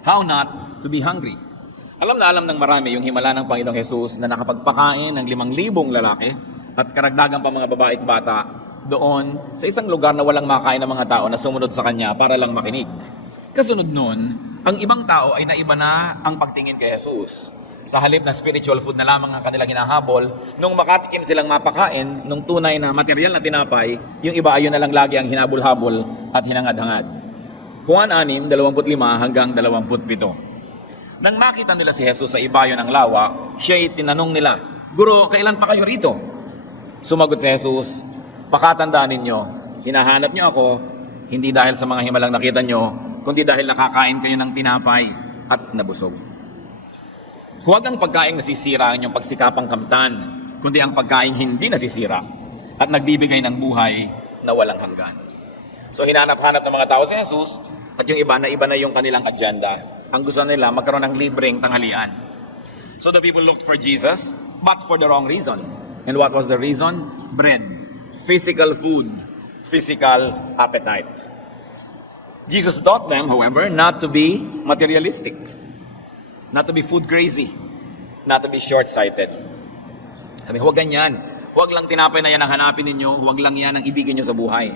How not to be hungry? Alam na alam ng marami yung himala ng Panginoong Jesus na nakapagpakain ng 5,000 lalaki at karagdagan pa mga babae at bata doon sa isang lugar na walang makain ng mga tao na sumunod sa Kanya para lang makinig. Kasunod nun, ang ibang tao ay naiba na ang pagtingin kay Jesus. Sa halip na spiritual food na lamang ang kanilang hinahabol, nung makatikim silang mapakain, nung tunay na material na tinapay, yung iba ayon na lang lagi ang hinabol-habol at hinangad-hangad. Juan 6:25 hanggang 27. Nang makita nila si Jesus sa ibayo ng lawa, siya'y tinanong nila, "Guro, kailan pa kayo rito?" Sumagot si Jesus, "Pakatandaan ninyo, hinahanap niyo ako, hindi dahil sa mga himalang nakita niyo, kundi dahil nakakain kayo ng tinapay at nabusog. Huwag ang pagkain nasisira ang inyong pagsikapang kamtan, kundi ang pagkain hindi nasisira at nagbibigay ng buhay na walang hanggan." So hinanap-hanap ng mga tao si Jesus at yung iba na yung kanilang agenda. Ang gusto nila magkaroon ng libreng tanghalian. So the people looked for Jesus, but for the wrong reason. And what was the reason? Bread, physical food, physical appetite. Jesus taught them, however, not to be materialistic, not to be food crazy, not to be short-sighted. Sabi, huwag ganyan. Huwag lang tinapay na yan ang hanapin ninyo, huwag lang yan ang ibigin nyo sa buhay.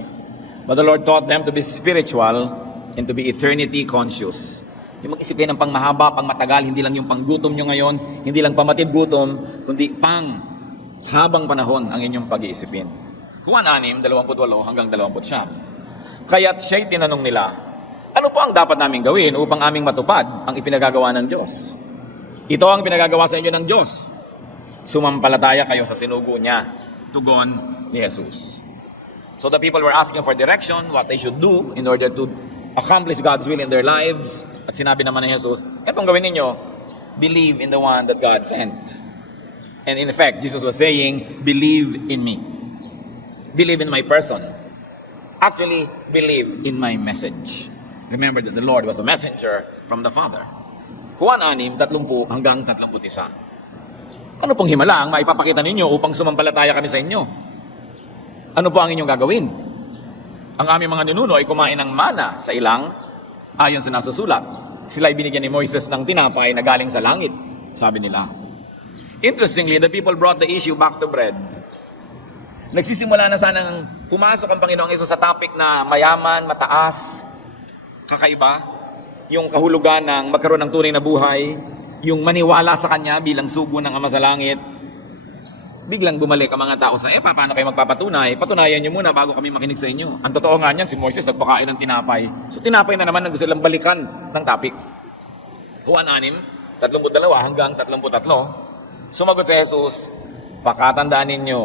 But the Lord taught them to be spiritual and to be eternity conscious. Yung mag-isip kayo ng pang mahaba, pang matagal, hindi lang yung panggutom nyo ngayon, hindi lang pamatid gutom, kundi pang habang panahon ang inyong pag-iisipin. Juan 6:28 hanggang 29. Kaya't siya'y tinanong nila, "Ano po ang dapat namin gawin upang aming matupad ang ipinagagawa ng Diyos?" "Ito ang pinagagawa sa inyo ng Diyos. Sumampalataya kayo sa sinugo niya." Tugon ni Jesus. So the people were asking for direction, what they should do in order to accomplish God's will in their lives. At sinabi naman ni Jesus, etong gawin ninyo, believe in the one that God sent. And in effect, Jesus was saying, believe in me. Believe in my person. Actually, believe in my message. Remember that the Lord was a messenger from the Father. Juan 6:30 hanggang 31. Ano pong himala ang maipapakita ninyo upang sumampalataya kami sa inyo? Ano po ang inyong gagawin? Ang aming mga ninuno ay kumain ng mana sa ilang ayon sa nasusulat. Sila ay binigyan ni Moises ng tinapay na galing sa langit, sabi nila. Interestingly, the people brought the issue back to bread. Nagsisimula na sanang pumasok ang Panginoong Hesus sa topic na mayaman, mataas, kakaiba, yung kahulugan ng magkaroon ng tunay na buhay, yung maniwala sa Kanya bilang sugo ng Ama sa Langit. Biglang bumalik ang mga tao sa, paano kayo magpapatunay? Patunayan nyo muna bago kami makinig sa inyo. Ang totoo nga niyan, si Moises nagpakain ng tinapay. So tinapay na naman ang gusto lang balikan ng topic. Juan 6:32 hanggang 33. Sumagot si Jesus, pakatandaan ninyo,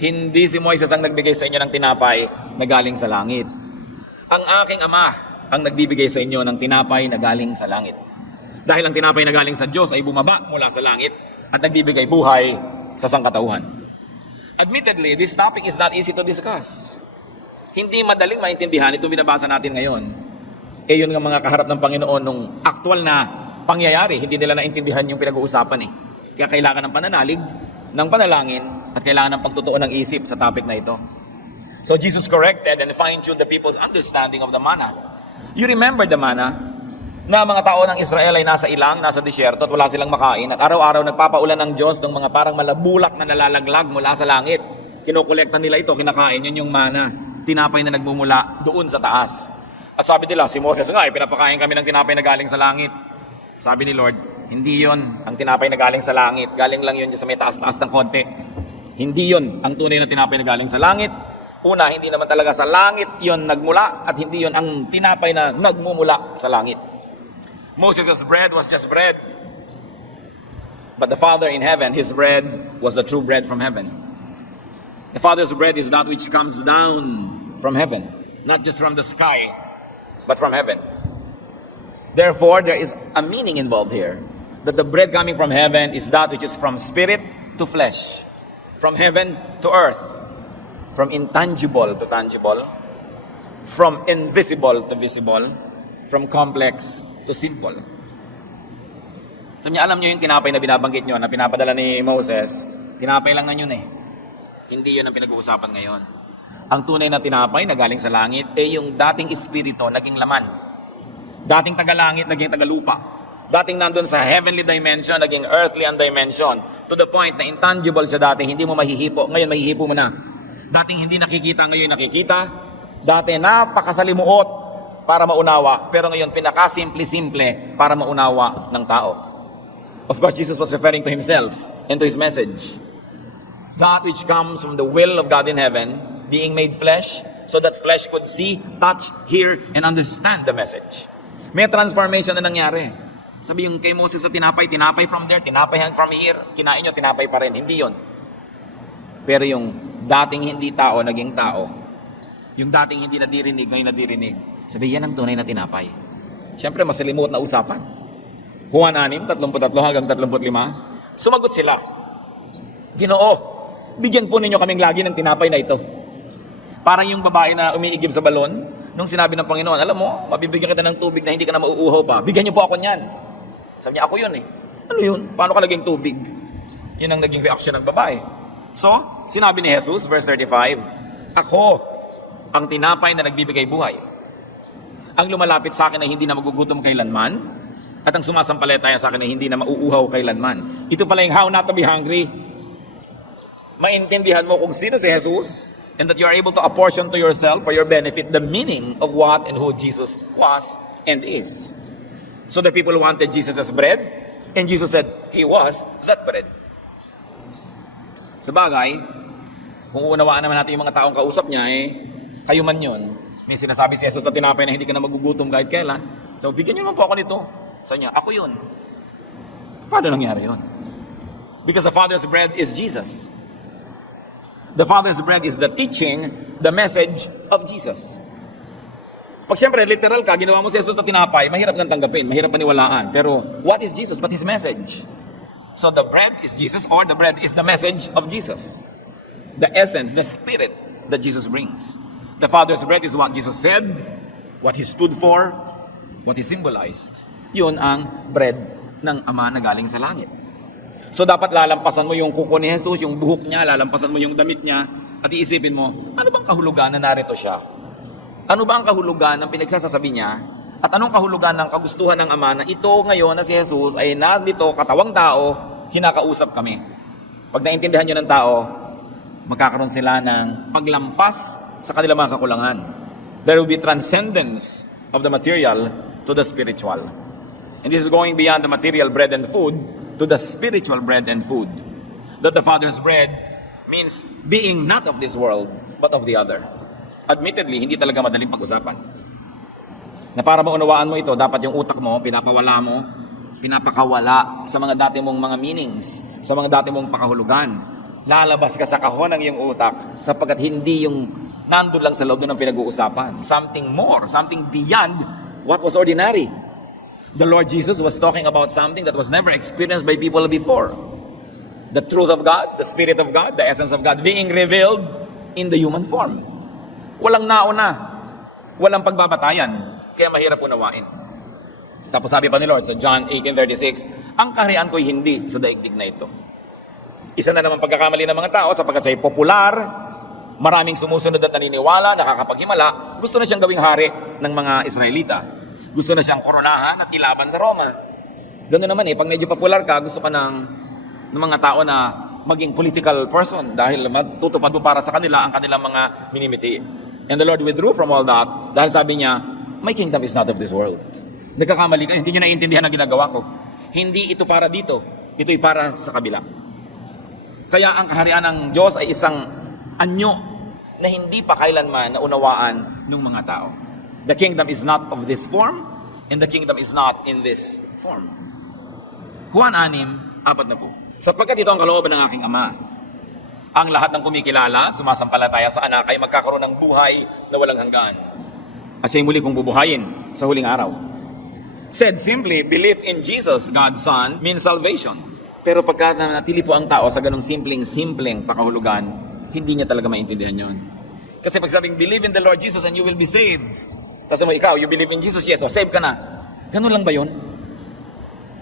hindi si Moises ang nagbigay sa inyo ng tinapay na galing sa langit. Ang aking Ama ang nagbibigay sa inyo ng tinapay na galing sa langit. Dahil ang tinapay na galing sa Diyos ay bumaba mula sa langit at nagbibigay buhay sa sangkatauhan. Admittedly, this topic is not easy to discuss. Hindi madaling maintindihan itong binabasa natin ngayon. Yun ang mga kaharap ng Panginoon nung actual na pangyayari. Hindi nila naintindihan yung pinag-uusapan eh. Kaya kailangan ng pananalig, ng panalangin, at kailangan ng pagtutuon ng isip sa topic na ito. So Jesus corrected and fine-tuned the people's understanding of the manna. You remember the manna? Na mga tao ng Israel ay nasa ilang, nasa disyerto at wala silang makain at araw-araw nagpapaulan ng Diyos ng mga parang malabulak na nalalaglag mula sa langit. Kinokolekta nila ito, kinakain yun yung mana, tinapay na nagmumula doon sa taas. At sabi nila, si Moses nga, pinapakain kami ng tinapay na galing sa langit. Sabi ni Lord, hindi yon ang tinapay na galing sa langit, galing lang yun sa may taas-taas ng konti. Hindi yon ang tunay na tinapay na galing sa langit. Una, hindi naman talaga sa langit yon nagmula at hindi yon ang tinapay na nagmumula sa langit. Moses' bread was just bread. But the Father in heaven, His bread was the true bread from heaven. The Father's bread is that which comes down from heaven, not just from the sky, but from heaven. Therefore, there is a meaning involved here, that the bread coming from heaven is that which is from spirit to flesh, from heaven to earth, from intangible to tangible, from invisible to visible, from complex to simple. Sabi niya, alam niyo yung tinapay na binabanggit niyo, na pinapadala ni Moses, tinapay lang na yun eh. Hindi yun ang pinag-uusapan ngayon. Ang tunay na tinapay na galing sa langit, yung dating espiritu naging laman. Dating tagalangit, naging tagalupa. Dating nandun sa heavenly dimension, naging earthly ang dimension. To the point na intangible siya dati, hindi mo mahihipo. Ngayon, mahihipo mo na. Dating hindi nakikita, ngayon nakikita. Dati napakasalimuot para maunawa. Pero ngayon, pinakasimple-simple para maunawa ng tao. Of course, Jesus was referring to himself and to his message. That which comes from the will of God in heaven, being made flesh, so that flesh could see, touch, hear, and understand the message. May transformation na nangyari. Sabi yung kay Moses sa tinapay from there, tinapay from here, kinain nyo, tinapay pa rin. Hindi yon. Pero yung dating hindi tao, naging tao. Yung dating hindi nadirinig, ngayon nadirinig. Sabi, yan ang tunay na tinapay. Siyempre, masalimuot na usapan. Juan 6, 33 hanggang 35. Sumagot sila, Ginoo, bigyan po ninyo kaming lagi ng tinapay na ito. Parang yung babae na umiigib sa balon, nung sinabi ng Panginoon, alam mo, mabibigyan kita ng tubig na hindi ka na mauuhaw pa. Bigyan niyo po ako niyan. Sabi niya, ako yun eh. Ano yun? Paano ka naging tubig? Yun ang naging reaksyon ng babae. So, sinabi ni Jesus, verse 35, Ako ang tinapay na nagbibigay buhay. Ang lumalapit sa akin ay hindi na magugutom kailanman, at ang sumasampalataya sa akin ay hindi na mauuhaw kailanman. Ito pala yung how not to be hungry. Maintindihan mo kung sino si Jesus, and that you are able to apportion to yourself for your benefit the meaning of what and who Jesus was and is. So the people wanted Jesus as bread, and Jesus said, He was that bread. Sa bagay, kung unawaan naman natin yung mga taong kausap niya, kayo man yun. May sinasabi si Jesus na tinapay na hindi ka na magugutom kahit kailan. So, bigyan niyo naman po ako nito. Sabi niya, ako yun. Paano nangyari yun? Because the Father's bread is Jesus. The Father's bread is the teaching, the message of Jesus. Pag siyempre, literal ka, ginawa mo si Jesus na tinapay, mahirap kang tanggapin, mahirap paniwalaan. Pero, what is Jesus but His message? So, the bread is Jesus, or the bread is the message of Jesus. The essence, the spirit that Jesus brings. The Father's bread is what Jesus said, what He stood for, what He symbolized. Yun ang bread ng Ama na galing sa langit. So dapat lalampasan mo yung kuko ni Jesus, yung buhok niya, lalampasan mo yung damit niya, at iisipin mo, ano bang kahulugan na narito siya? Ano ba ang kahulugan ng pinagsasasabi niya? At anong kahulugan ng kagustuhan ng Ama na ito ngayon na si Jesus ay nandito, katawang tao, kinakausap kami? Pag naintindihan nyo ng tao, magkakaroon sila ng paglampas sa kanilang mga kakulangan. There will be transcendence of the material to the spiritual. And this is going beyond the material bread and food to the spiritual bread and food. That the Father's bread means being not of this world, but of the other. Admittedly, hindi talaga madaling pag-usapan. Na para maunawaan mo ito, dapat yung utak mo, pinapakawala sa mga dati mong mga meanings, sa mga dati mong pakahulugan. Lalabas ka sa kahon ng iyong utak sapagkat hindi yung nandun lang sa loob ng pinag-uusapan. Something more, something beyond what was ordinary. The Lord Jesus was talking about something that was never experienced by people before. The truth of God, the Spirit of God, the essence of God being revealed in the human form. Walang nauna, walang pagbabatayan, kaya mahirap unawain. Tapos sabi pa ni Lord sa John 18:36, ang kaharian ko'y hindi sa daigdig na ito. Isa na naman pagkakamali ng mga tao sapagkat siya'y popular, maraming sumusunod at naniniwala, nakakapaghimala, gusto na siyang gawing hari ng mga Israelita. Gusto na siyang koronahan at ilaban sa Roma. Ganoon naman pag medyo popular ka, gusto ka ng mga tao na maging political person dahil matutupad mo para sa kanila ang kanilang mga minimiti. And the Lord withdrew from all that dahil sabi niya, my kingdom is not of this world. Nagkakamali ka, hindi niyo naiintindihan ang ginagawa ko. Hindi ito para dito, ito'y para sa kabila. Kaya ang kaharian ng Diyos ay isang anyo na hindi pa kailanman naunawaan ng mga tao. The kingdom is not of this form, and the kingdom is not in this form. Juan 6:4 Sapagkat ito ang kalooban ng aking Ama. Ang lahat ng kumikilala at sumasampalataya sa anak ay magkakaroon ng buhay na walang hanggan. At siya'y muli kong bubuhayin sa huling araw. Said simply, belief in Jesus, God's Son, means salvation. Pero pagka natili po ang tao sa ganong simpleng pakahulugan, hindi niya talaga maintindihan yon. Kasi pag sabing, believe in the Lord Jesus and you will be saved. Tapos mo, ikaw, you believe in Jesus, yes, save ka na. Ganun lang ba yun?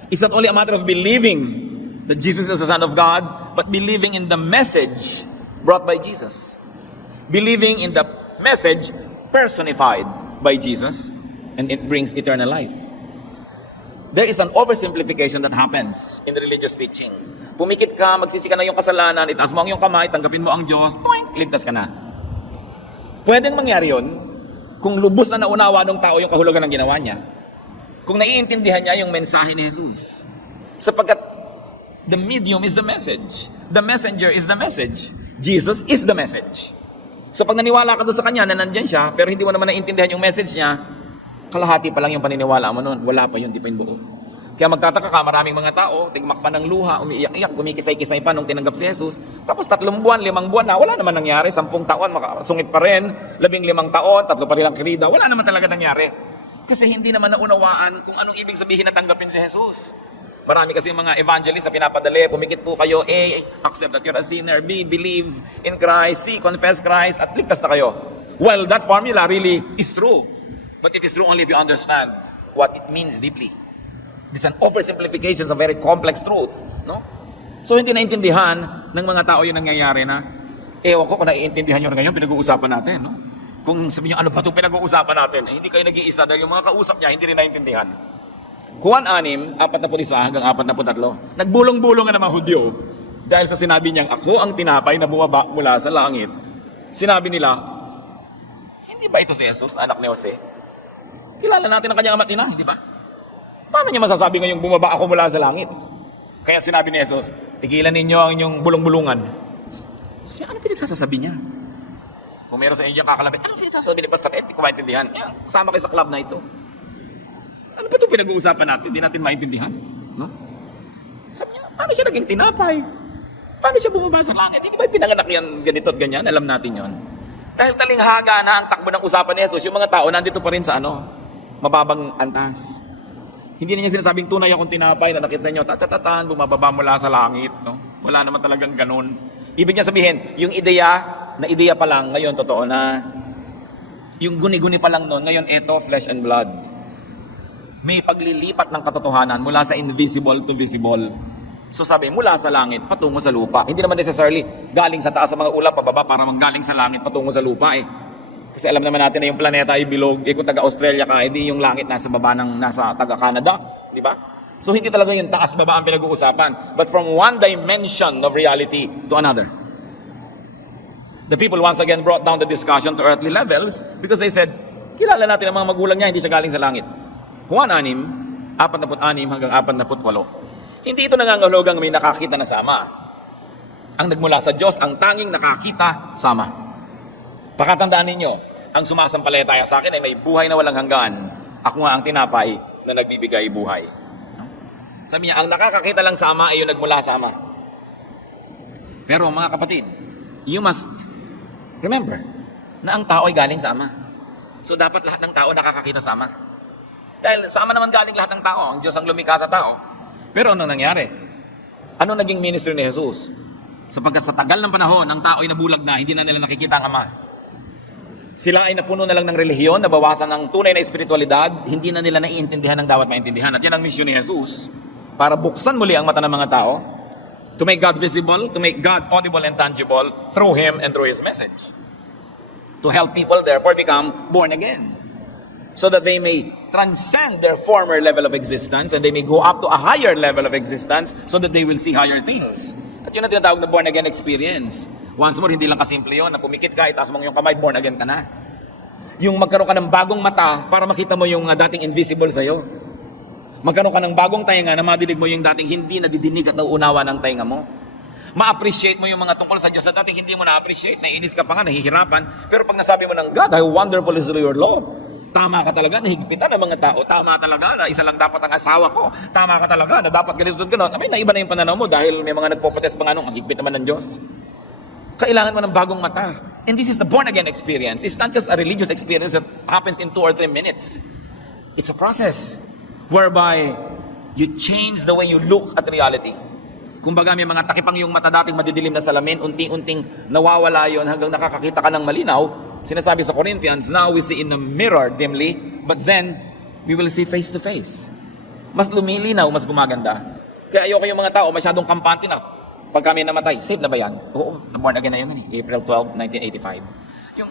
It's not only a matter of believing that Jesus is the Son of God, but believing in the message brought by Jesus. Believing in the message personified by Jesus. and it brings eternal life. There is an oversimplification that happens in religious teaching. Pumikit ka, magsisi ka na yung kasalanan, itaas mo ang iyong kamay, tanggapin mo ang Diyos, tuwing, ligtas ka na. Pwedeng mangyari yun kung lubos na naunawa ng tao yung kahulugan ng ginawa niya. Kung naiintindihan niya yung mensahe ni Jesus. Sapagkat the medium is the message. The messenger is the message. Jesus is the message. So pag naniwala ka doon sa kanya na nandyan siya, pero hindi mo naman naiintindihan yung message niya, kalahati pa lang yung paniniwala mo noon. Wala pa yun, di pa yung buo. Kaya magtataka ka, maraming mga tao, tigmak pa ng luha, umiiyak-iyak, kumikisay-kisay pa nung tinanggap si Jesus. Tapos 3 buwan, 5 buwan na, wala naman nangyari. 10 taon, makasungit pa rin. 15 taon, 3 pa rin ang kirida. Wala naman talaga nangyari. Kasi hindi naman naunawaan kung anong ibig sabihin na tanggapin si Jesus. Marami kasi mga evangelists na pinapadali, pumikit po kayo, A, accept that you're a sinner, B, believe in Christ, C, confess Christ, at ligtas na kayo. Well, that formula really is true. But it is true only if you understand what it means deeply. This is an oversimplification of a very complex truth. No? So hindi naintindihan ng mga tao yung nangyayari na, ewan ko kung naiintindihan nyo na ngayon, pinag-uusapan natin. No? Kung sabi nyo, ano ba itong pinag-uusapan natin? Eh, hindi kayo nag-iisa dahil yung mga kausap niya, hindi rin naintindihan. Juan 6, 41 hanggang 43. Nagbulong-bulong nga ng mga Hudyo dahil sa sinabi niyang, ako ang tinapay na bumaba mula sa langit. Sinabi nila, hindi ba ito si Jesus, anak ni Jose? Kilala natin ang kanyang ama't ina, hindi ba? Paano niya masasabi ngayong bumaba ako mula sa langit? Kaya sinabi ni Jesus, tigilan ninyo ang inyong bulong-bulungan. Sabi, ano pinagsasasabi niya? Kung meron sa inyo kakalapit, ano pinagsasabi ni Pastor Ed? Hindi ko maintindihan. Kasama kayo sa club na ito. Ano ba ito pinag-uusapan natin? Hindi natin maintindihan. No? Sabi niya, paano siya naging tinapay? Paano siya bumaba sa langit? Hindi ba pinanganak yan ganito at ganyan? Alam natin yon. Dahil talinghaga na ang takbo ng usapan ni Jesus, yung mga tao nandito pa rin sa mababang antas. Hindi na niya sinasabing tunay akong tinapay na nakita niyo, tatatatan, bumababa mula sa langit. No? Wala naman talagang ganun. Ibig niya sabihin, yung ideya pa lang, ngayon totoo na. Yung guni-guni pa lang noon, ngayon eto, flesh and blood. May paglilipat ng katotohanan mula sa invisible to visible. So sabi, mula sa langit, patungo sa lupa. Hindi naman necessarily galing sa taas sa mga ulap, pababa para manggaling sa langit, patungo sa lupa eh. Kasi alam naman natin na yung planeta ay bilog, kung taga-Australia ka, edi yung langit nasa baba ng nasa taga-Canada, di ba? So hindi talaga yung taas-baba ang pinag-uusapan, but from one dimension of reality to another. The people once again brought down the discussion to earthly levels because they said, kilala natin ang mga magulang niya, hindi siya galing sa langit. Juan 6, 46 hanggang 48. Hindi ito nangangahulugang may nakakita na sama. Ang nagmula sa Diyos, ang tanging nakakita sama. Pakatandaan ninyo, ang sumasampalataya sa akin ay may buhay na walang hanggan. Ako nga ang tinapay na nagbibigay buhay. Sabi niya, ang nakakakita lang sama ay yung nagmula sama. Pero mga kapatid, you must remember na ang tao ay galing sama. So dapat lahat ng tao nakakakita sama. Dahil sama naman galing lahat ng tao. Ang Diyos ang lumikha sa tao. Pero ano nangyari? Ano naging ministry ni Jesus? Sapagkat sa tagal ng panahon, ang tao ay nabulag na, hindi na nila nakikita ang Ama. Sila ay napuno na lang ng relihiyon, nabawasan ng tunay na espiritualidad, hindi na nila naiintindihan ang dapat maintindihan. At yan ang misyon ni Jesus, para buksan muli ang mata ng mga tao, to make God visible, to make God audible and tangible through Him and through His message. To help people therefore become born again. So that they may transcend their former level of existence and they may go up to a higher level of existence so that they will see higher things. At yun ang tinatawag na born again experience. Once more, hindi lang kasimple yun, na pumikit ka, itaas mo yung kamay, born again ka na. Yung magkaroon ka ng bagong mata para makita mo yung dating invisible sa'yo. Magkaroon ka ng bagong tainga na madidig mo yung dating hindi nadidinig at nauunawa ng tainga mo. Ma-appreciate mo yung mga tungkol sa Diyos na dating hindi mo na-appreciate, naiinis ka pa nga, nahihirapan. Pero pag nasabi mo ng God, how wonderful is your law. Tama ka talaga, nahigpitan ng mga tao. Tama talaga na isa lang dapat ang asawa ko. Tama ka talaga na dapat ganito at gano'n. Abay, naiba na yung pananaw mo dahil may mga nagpopotes pa nga nung ang higpit naman ng Diyos. Kailangan mo ng bagong mata. And this is the born-again experience. It's not just a religious experience that happens in 2 or 3 minutes. It's a process whereby you change the way you look at reality. Kumbaga may mga takipang yung mata dating madidilim na salamin, unti-unting nawawala yon hanggang nakakakita ka ng malinaw. Sinasabi sa Corinthians, now we see in the mirror dimly, but then we will see face to face. Mas lumilinaw, mas gumaganda. Kaya ayoko yung mga tao masyadong kampante na pag kami namatay, save na ba yan? Oo, born again na yun, April 12, 1985. Yung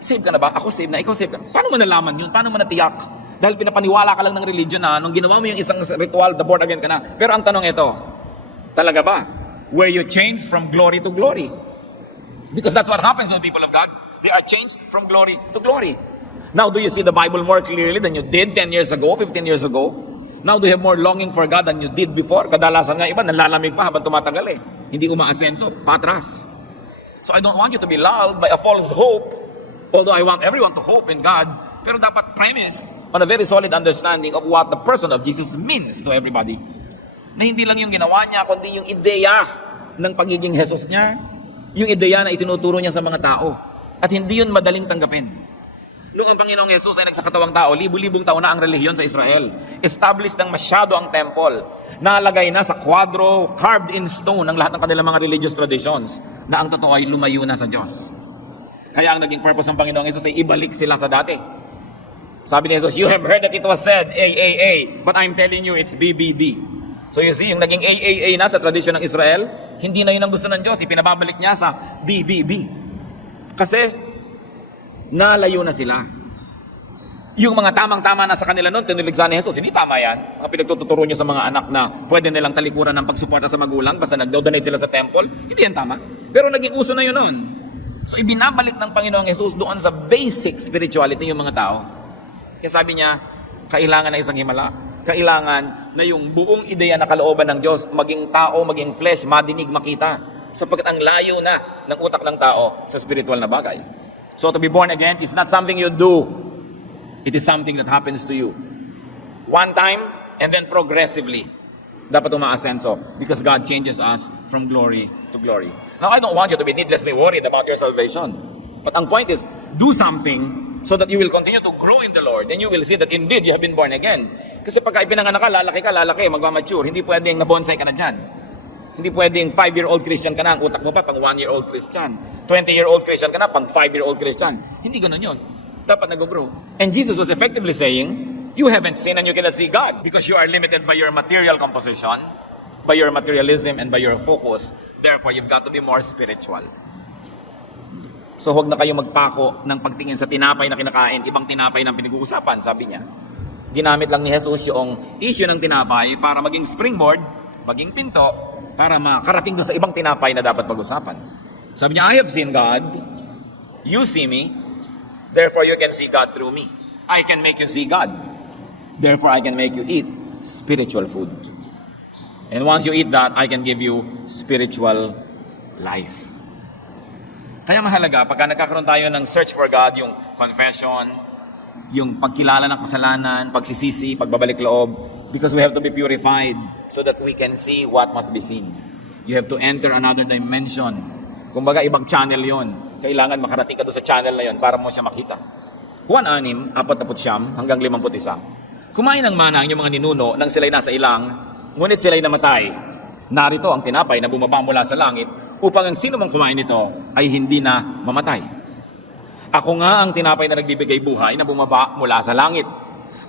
Save ka na ba? Ako save na. Ikaw save ka. Paano mo nalaman yun? Paano mo natiyak? Dahil pinapaniwala ka lang ng religion na nung ginawa mo yung isang ritual, the born again ka na. Pero ang tanong ito, talaga ba? Were you changed from glory to glory? Because that's what happens with people of God. They are changed from glory to glory. Now, do you see the Bible more clearly than you did 10 years ago, 15 years ago? Now, do you have more longing for God than you did before? Kadalasan nga iba, nalalamig pa habang tumatagal eh. Hindi umaasenso, patras. So I don't want you to be lulled by a false hope, although I want everyone to hope in God, pero dapat premised on a very solid understanding of what the person of Jesus means to everybody. Na hindi lang yung ginawa niya, kundi yung ideya ng pagiging Jesus niya, yung ideya na itinuturo niya sa mga tao. At hindi yun madaling tanggapin. Noong ang Panginoong Jesus ay nagsakatawang tao, libu-libong taon na ang relihiyon sa Israel. Established ng masyado ang temple. Nalagay na sa kwadro, carved in stone ang lahat ng kanilang mga religious traditions na ang totoo ay lumayo na sa Diyos. Kaya ang naging purpose ng Panginoong Jesus ay ibalik sila sa dati. Sabi ni Jesus, you have heard that it was said, A, but I'm telling you, it's B. So you see, yung naging A na sa tradisyon ng Israel, hindi na yun ang gusto ng Diyos. Ipinababalik niya sa B. Kasi, nalayo na sila. Yung mga tamang-tama na sa kanila noon, tiniligsan ni Jesus, hindi tama yan. Mga pinagtuturo niyo sa mga anak na pwede nilang talikuran ng pagsuporta sa magulang basta nag-donate sila sa temple, hindi yan tama. Pero naging uso na yun noon. So ibinabalik ng Panginoong Jesus doon sa basic spirituality yung mga tao. Kaya sabi niya, kailangan na isang himala. Kailangan na yung buong ideya na kalooban ng Diyos, maging tao, maging flesh, madinig, makita. Sapagkat ang layo na ng utak ng tao sa spiritual na bagay. So to be born again is not something you do. It is something that happens to you. One time and then progressively. Dapat umaasenso because God changes us from glory to glory. Now I don't want you to be needlessly worried about your salvation. But ang point is, do something so that you will continue to grow in the Lord and you will see that indeed you have been born again. Kasi pagka ipinanganak ka, lalaki, magmamature. Hindi pwedeng nabonsai ka na dyan. Hindi pwedeng 5-year-old Christian ka na, ang utak mo pa pang 1-year-old Christian. 20-year-old Christian ka na, pang 5-year-old Christian. Hindi ganun yun. Dapat nag-grow. And Jesus was effectively saying, you haven't seen and you cannot see God because you are limited by your material composition, by your materialism, and by your focus. Therefore, you've got to be more spiritual. So, huwag na kayo magpako ng pagtingin sa tinapay na kinakain, ibang tinapay ng pinag-uusapan, sabi niya. Ginamit lang ni Jesus yung issue ng tinapay para maging springboard, maging pinto, para makarating doon sa ibang tinapay na dapat pag-usapan. Sabi niya, I have seen God, you see me, therefore you can see God through me. I can make you see God, therefore I can make you eat spiritual food. And once you eat that, I can give you spiritual life. Kaya mahalaga, pagka nagkakaroon tayo ng search for God, yung confession, yung pagkilala ng kasalanan, pagsisisi, pagbabalik loob, because we have to be purified so that we can see what must be seen. You have to enter another dimension. Kumbaga, ibang channel yon. Kailangan makarating ka doon sa channel na yon para mo siya makita. Juan 6, 49 hanggang 51. Kumain ng mana ang inyong mga ninuno nang sila'y nasa ilang, ngunit sila'y namatay. Narito ang tinapay na bumaba mula sa langit upang ang sino mang kumain nito ay hindi na mamatay. Ako nga ang tinapay na nagbibigay buhay na bumaba mula sa langit.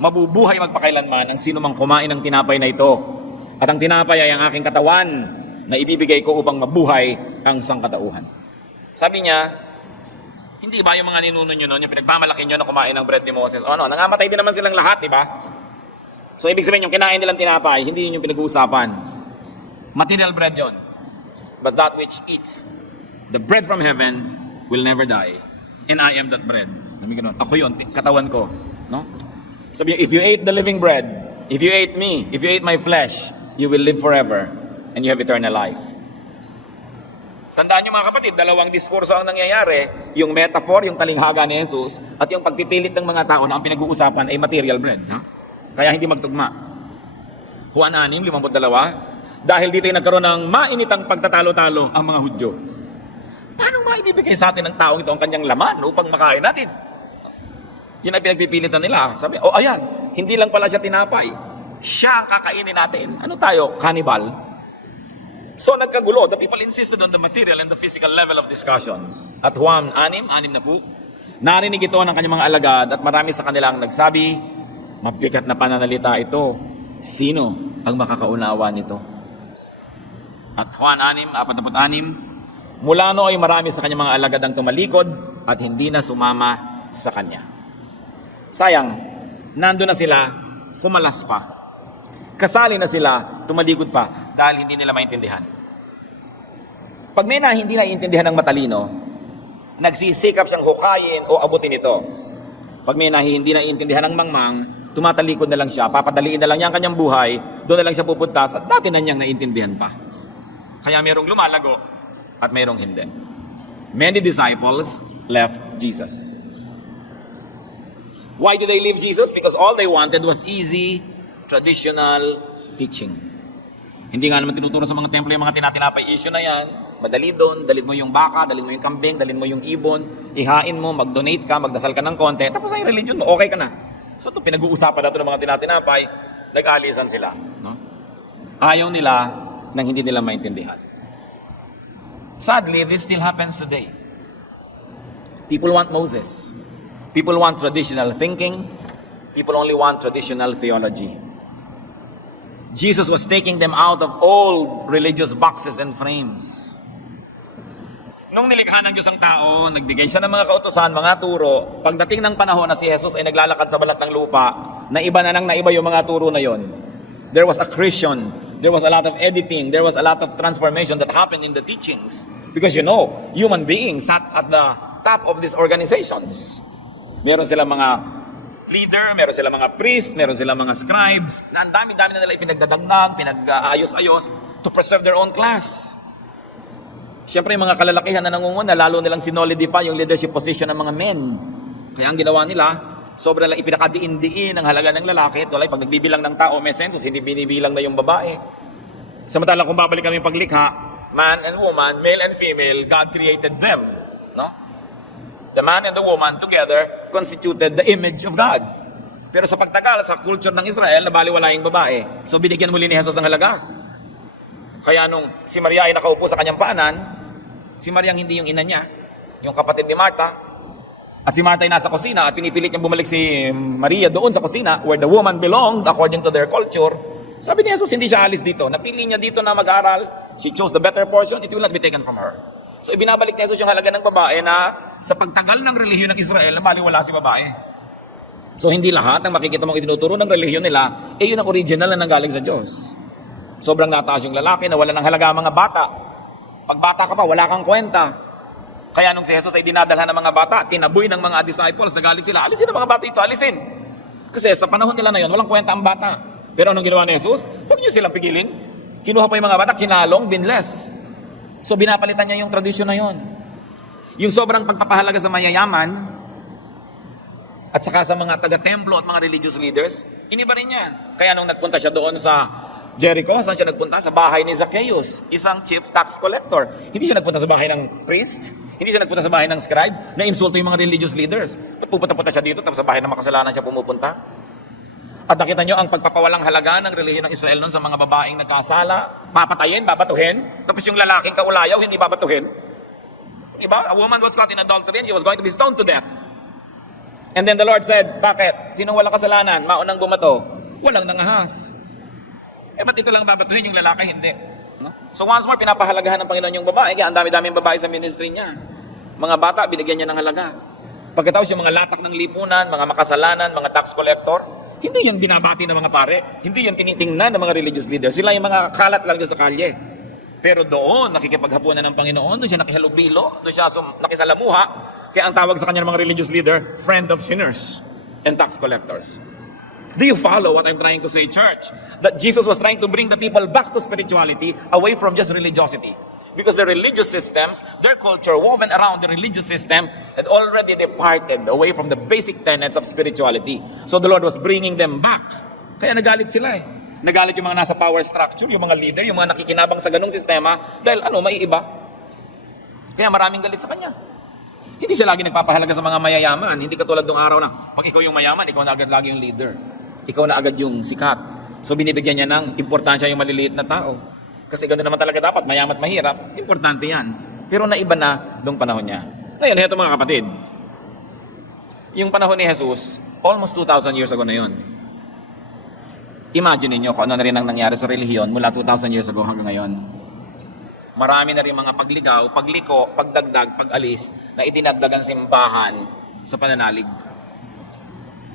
Mabubuhay magpakailanman ang sino mang kumain ng tinapay na ito. At ang tinapay ay ang aking katawan na ibibigay ko upang mabuhay ang sangkatauhan. Sabi niya, hindi ba yung mga ninuno nyo noon, yung pinagmamalaki nyo na kumain ng bread ni Moses, nangamatay din naman silang lahat, di ba? So ibig sabihin, yung kinain nilang tinapay, hindi yun yung pinag-uusapan. Material bread yon. But that which eats the bread from heaven will never die. And I am that bread. Ako yun, katawan ko. No? Sabi niya, if you ate the living bread, if you ate me, if you ate my flesh, you will live forever and you have eternal life. Tandaan niyo mga kapatid, dalawang diskurso ang nangyayari, yung metaphor, yung talinghaga ni Jesus, at yung pagpipilit ng mga tao na ang pinag-uusapan ay material bread. Ha? Kaya hindi magtugma. Juan 6:52, dahil dito ay nagkaroon ng mainitang pagtatalo-talo ang mga Hudyo. Paano maibibigay sa atin ng taong ito ang kanyang laman upang makain natin? Yun ay pinagpipilitan nila. Sabi, ayan, hindi lang pala siya tinapay. Siya ang kakainin natin. Ano tayo? Cannibal. So nagkagulo. The people insisted on the material and the physical level of discussion. At Juan 6 na po, narinig ito ng kanyang mga alagad at marami sa kanilang nagsabi, mabigat na pananalita ito. Sino ang makakaunawa nito? At Juan 6:46, mula no ay marami sa kanyang mga alagad ang tumalikod at hindi na sumama sa kanya. Sayang, nandun na sila, kumalas pa. Kasali na sila, tumalikod pa dahil hindi nila maintindihan. Pag may hindi naiintindihan ng matalino, nagsisikap siyang hukayin o abutin ito. Pag may hindi naiintindihan ng mangmang, tumatalikod na lang siya, papadaliin na lang niya ang kanyang buhay, doon na lang siya pupunta at dati na niyang naiintindihan pa. Kaya mayroong lumalago at mayroong hindi. Many disciples left Jesus. Why did they leave Jesus? Because all they wanted was easy, traditional teaching. Hindi nga naman tinuturo sa mga templo yung mga tinatinapay issue na yan. Madali doon, dalhin mo yung baka, dalhin mo yung kambing, dalhin mo yung ibon, ihain mo, mag-donate ka, magdasal ka ng konti, tapos ay religion mo, okay ka na. So ito, pinag-uusapan na ito ng mga tinatinapay, nag-alisan sila. No? Ayaw nila nang hindi nila maintindihan. Sadly, this still happens today. People want Moses. People want traditional thinking. People only want traditional theology. Jesus was taking them out of old religious boxes and frames. Nung nilikha ng Diyos ang tao, nagbigay siya ng mga kautusan, mga turo, pagdating ng panahon na si Jesus ay naglalakad sa balat ng lupa, naiba na nang naiba yung mga turo na yon. There was accretion, there was a lot of editing, there was a lot of transformation that happened in the teachings. Because human beings sat at the top of these organizations. Meron silang mga leader, meron silang mga priest, meron silang mga scribes, na ang dami-dami na nila ipinagdadagdag, pinag-ayos-ayos to preserve their own class. Siyempre, yung mga kalalakihan na nangunguna, lalo nilang sinolidify yung leadership position ng mga men. Kaya ang ginawa nila, sobrang lang ipinakadiin-diin ang halaga ng lalaki. Tulad, pag nagbibilang ng tao, may census, hindi binibilang na yung babae. Samantalang kung babalik kami paglikha, man and woman, male and female, God created them. No? The man and the woman together constituted the image of God. Pero sa pagtagal, sa culture ng Israel, nabaliwala yung babae. So binigyan muli ni Jesus ng halaga. Kaya nung si Maria ay nakaupo sa kanyang paanan, si Maria hindi yung ina niya, yung kapatid ni Martha, at si Martha ay nasa kusina at pinipilit niyang bumalik si Maria doon sa kusina where the woman belonged according to their culture. Sabi ni Jesus, hindi siya alis dito. Napili niya dito na mag-aral. She chose the better portion, it will not be taken from her. So ibinabalik ni Jesus yung halaga ng babae na sa pagtagal ng relihiyon ng Israel, baliwala si babae. So hindi lahat ng makikita mong itinuturo ng relihiyon nila, yun ang original na nanggaling sa Diyos. Sobrang nataas yung lalaki, nawala ng halaga ang mga bata. Pag bata ka pa, wala kang kwenta. Kaya nung si Jesus ay dinadalhan ng mga bata, tinaboy ng mga disciples, nagalit sila, alisin ang mga bata ito, alisin. Kasi sa panahon nila na yun, walang kwenta ang bata. Pero anong ginawa ni Jesus? Huwag niyo silang pigilin. Kinuha pa yung mga bata, kinalong, binless. So binapalitan niya yung tradisyon na yun. Yung sobrang pagpapahalaga sa mayayaman, at saka sa mga taga-templo at mga religious leaders, iniba rin niya. Kaya nung nagpunta siya doon sa Jericho, saan siya nagpunta? Sa bahay ni Zacchaeus, isang chief tax collector. Hindi siya nagpunta sa bahay ng priest, hindi siya nagpunta sa bahay ng scribe, na insulto yung mga religious leaders. At pupunta-punta siya dito, tapos sa bahay ng makasalanan siya pumupunta. At nakita nyo ang pagpapawalang halaga ng relihiyon ng Israel noon sa mga babaeng nagkasala, papatayin, babatuhin, tapos yung lalaking kaulayaw, hindi babatuhin. Diba? A woman was caught in adultery and she was going to be stoned to death. And then the Lord said, bakit? Sinong walang kasalanan? Maunang bumato? Walang nangahas. Ba't ito lang babatuhin yung lalaki? Hindi. No? So once more, pinapahalagahan ng Panginoon yung babae. Kaya ang dami-daming babae sa ministry niya. Mga bata, binigyan niya ng halaga. Pagkatapos yung mga latak ng lipunan, mga makasalanan, mga tax collector, hindi yun binabati ng mga pare. Hindi yun tinitingnan ng mga religious leaders. Sila yung mga kalat lang dyan sa kalye. Pero doon, nakikipaghapunan ng Panginoon, doon siya nakihalubilo, doon siya nakisalamuha. Kaya ang tawag sa kanya ng mga religious leader, friend of sinners and tax collectors. Do you follow what I'm trying to say, church? That Jesus was trying to bring the people back to spirituality, away from just religiosity. Because the religious systems, their culture woven around the religious system, had already departed away from the basic tenets of spirituality. So the Lord was bringing them back. Kaya nagalit sila eh. Nagalit yung mga nasa power structure, yung mga leader, yung mga nakikinabang sa ganung sistema, dahil maiiba. Kaya maraming galit sa kanya. Hindi siya lagi nagpapahalaga sa mga mayayaman. Hindi katulad ng araw na, pag ikaw yung mayaman, ikaw na agad lagi yung leader. Ikaw na agad yung sikat. So binibigyan niya ng importansya yung maliliit na tao. Kasi ganoon naman talaga dapat, mayaman at mahirap, importante yan. Pero naiba na noong panahon niya. Ngayon, heto mga kapatid. Yung panahon ni Jesus, almost 2,000 years ago na yun. Imagine niyo kung ano na rin ang nangyari sa relihiyon mula 2,000 years ago hanggang ngayon. Marami na rin mga pagligaw, pagliko, pagdagdag, pag-alis na idinagdag ang simbahan sa pananalig.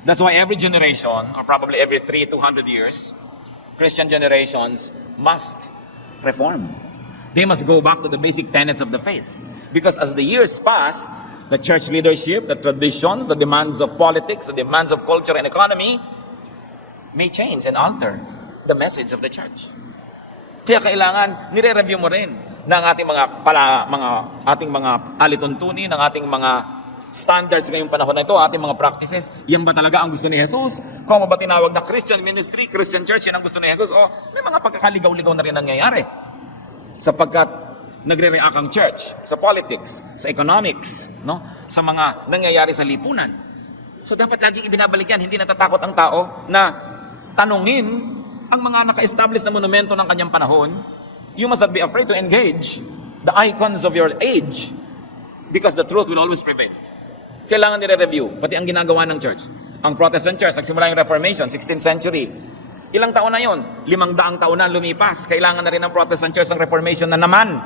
That's why every generation, or probably every 200 years, Christian generations must reform. They must go back to the basic tenets of the faith. Because as the years pass, the church leadership, the traditions, the demands of politics, the demands of culture and economy may change and alter the message of the church. Kaya kailangan nire-review mo rin ng ating mga alituntunin, ng ating mga standards ngayong panahon na ito, ating mga practices. Yan ba talaga ang gusto ni Jesus? Kung ba tinawag na Christian ministry, Christian church, yan ang gusto ni Jesus? O may mga pagkakaligaw-ligaw na rin nangyayari. Sapagkat nagre-react ang church sa politics, sa economics, no? Sa mga nangyayari sa lipunan. So dapat laging ibinabalik yan. Hindi natatakot ang tao na tanungin ang mga naka-establish na monumento ng kanyang panahon. You must not be afraid to engage the icons of your age because the truth will always prevail. Kailangan nire-review, pati ang ginagawa ng church. Ang Protestant Church, nagsimula yung Reformation, 16th century. Ilang taon na yon? 500 taon na lumipas. Kailangan na rin ng Protestant Church ang Reformation na naman.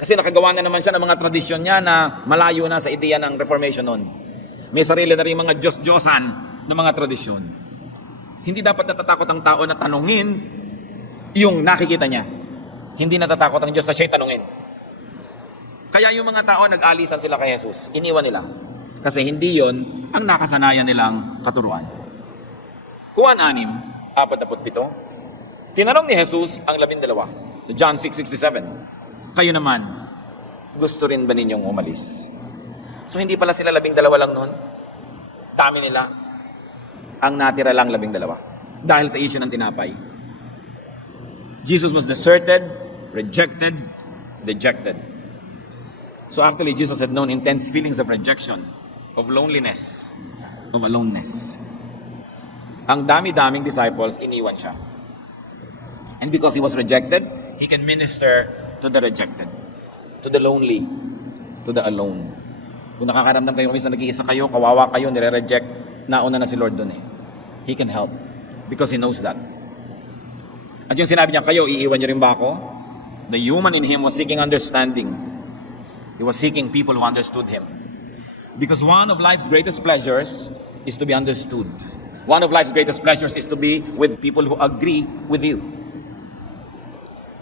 Kasi nakagawa na naman siya ng mga tradisyon niya na malayo na sa ideya ng Reformation noon. May sarili na rin mga Diyos-Diyosan na mga tradisyon. Hindi dapat natatakot ang tao na tanungin yung nakikita niya. Hindi natatakot ang Diyos na siya'y tanungin. Kaya yung mga tao nag-alisan sila kay Jesus, iniwan nila. Kasi hindi yon ang nakasanayan nilang katuruan. Juan 6:47. Tinanong ni Jesus ang 12. John 6:67. Kayo naman, gusto rin ba ninyong umalis? So hindi pala sila 12 lang noon. Dami nila. Ang natira lang 12. Dahil sa issue ng tinapay. Jesus was deserted, rejected, dejected. So actually, Jesus had known intense feelings of rejection, of loneliness, of aloneness. Ang dami-daming disciples, iniwan siya. And because he was rejected, he can minister to the rejected, to the lonely, to the alone. Kung nakakaramdam kayo, minsan nag-iisa kayo, kawawa kayo, nire-reject, nauna na si Lord dun eh. He can help because he knows that. At yung sinabi niya, kayo, iiwan niyo rin ba ako? The human in him was seeking understanding. He was seeking people who understood him. Because one of life's greatest pleasures is to be understood. One of life's greatest pleasures is to be with people who agree with you.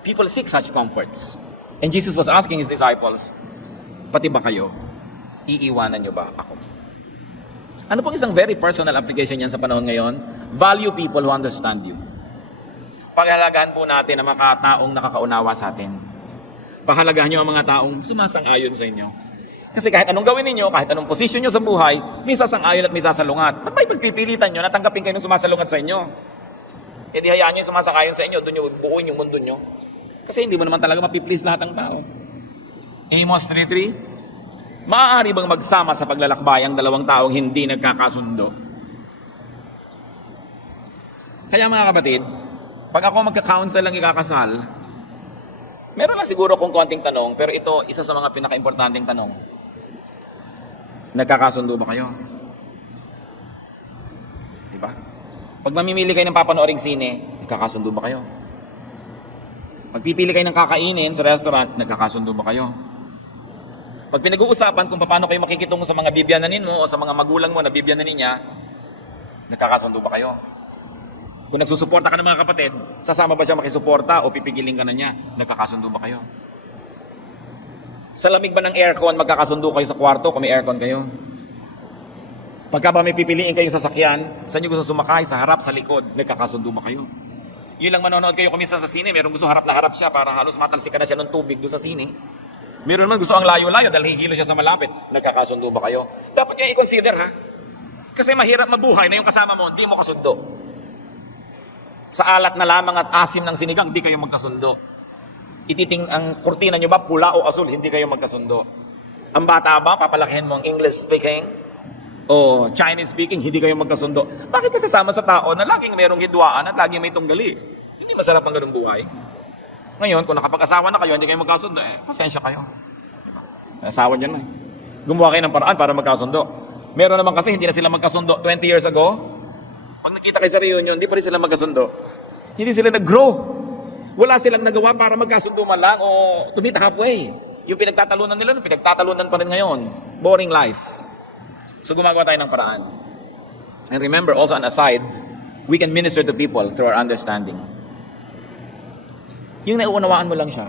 People seek such comforts. And Jesus was asking his disciples, pati ba kayo, iiwanan niyo ba ako? Ano pong isang very personal application yan sa panahon ngayon? Value people who understand you. Paghalagahan po natin ang mga taong nakakaunawa sa atin. Pahalagahan nyo ang mga taong sumasang-ayon sa inyo. Kasi kahit anong gawin ninyo, kahit anong posisyon nyo sa buhay, may sasang-ayon at may sasalungat. Ba't may pagpipilitan nyo na tanggapin kayo ng sumasalungat sa inyo? E di hayaan nyo yung sumasang-ayon sa inyo, doon nyo buuin yung mundo nyo. Kasi hindi mo naman talaga mapiplease lahat ng tao. Amos 3:3, maaari bang magsama sa paglalakbay ang dalawang taong hindi nagkakasundo? Kaya mga kapatid, pag ako magka-counsel lang ikakasal, meron lang siguro kung konting tanong, pero ito, isa sa mga pinaka-importanting tanong. Nagkakasundo ba kayo? Diba? Pag mamimili kayo ng papanooring sine, nagkakasundo ba kayo? Pag pipili kayo ng kakainin sa restaurant, nagkakasundo ba kayo? Pag pinag-uusapan kung paano kayo makikitungo sa mga bibyananin mo o sa mga magulang mo na bibyananin niya, nagkakasundo ba kayo? Kung nagsusuporta ka ng mga kapatid, sasama ba siya makisuporta o pipigilin ka na niya? Nagkakasundo ba kayo? Sa lamig ba ng aircon, magkakasundo kayo sa kwarto kung may aircon kayo? Pagka ba may pipiliin kayong sasakyan, saan nyo gusto sumakay? Sa harap, sa likod, nagkakasundo ba kayo? Yun lang manonood kayo kuminsan sa sine, meron gusto harap na harap siya para halos matalsikan na siya ng tubig doon sa sine. Meron man gusto ang layo-layo dahil hihilo siya sa malapit, nagkakasundo ba kayo? Dapat nyo i-consider ha. Kasi mahirap mabuhay na yung kasama mo, hindi mo kasundo. Sa alat na lamang at asim ng sinigang, hindi kayo magkasundo. Ititing ang kurtina nyo ba, pula o asul, hindi kayo magkasundo. Ang bata ba, papalakihin mo ang English speaking o Chinese speaking, hindi kayo magkasundo. Bakit ka sasama sa tao na laging merong hidwaan at laging may tunggali? Hindi masarap ang ganung buhay. Ngayon, kung nakapag-asawa na kayo, hindi kayo magkasundo, pasensya kayo. Diba? Asawa nyo na eh. Gumawa kayo ng paraan para magkasundo. Meron naman kasi hindi na sila magkasundo 20 years ago. Pag nakita kayo sa reunion, hindi pa rin sila magkasundo. Hindi sila nag-grow. Wala silang nagawa para magkasundo man lang o to meet halfway. Yung pinagtatalunan nila, pinagtatalunan pa rin ngayon. Boring life. So gumagawa tayo ng paraan. And remember, also an aside, we can minister to people through our understanding. Yung nauunawaan mo lang siya.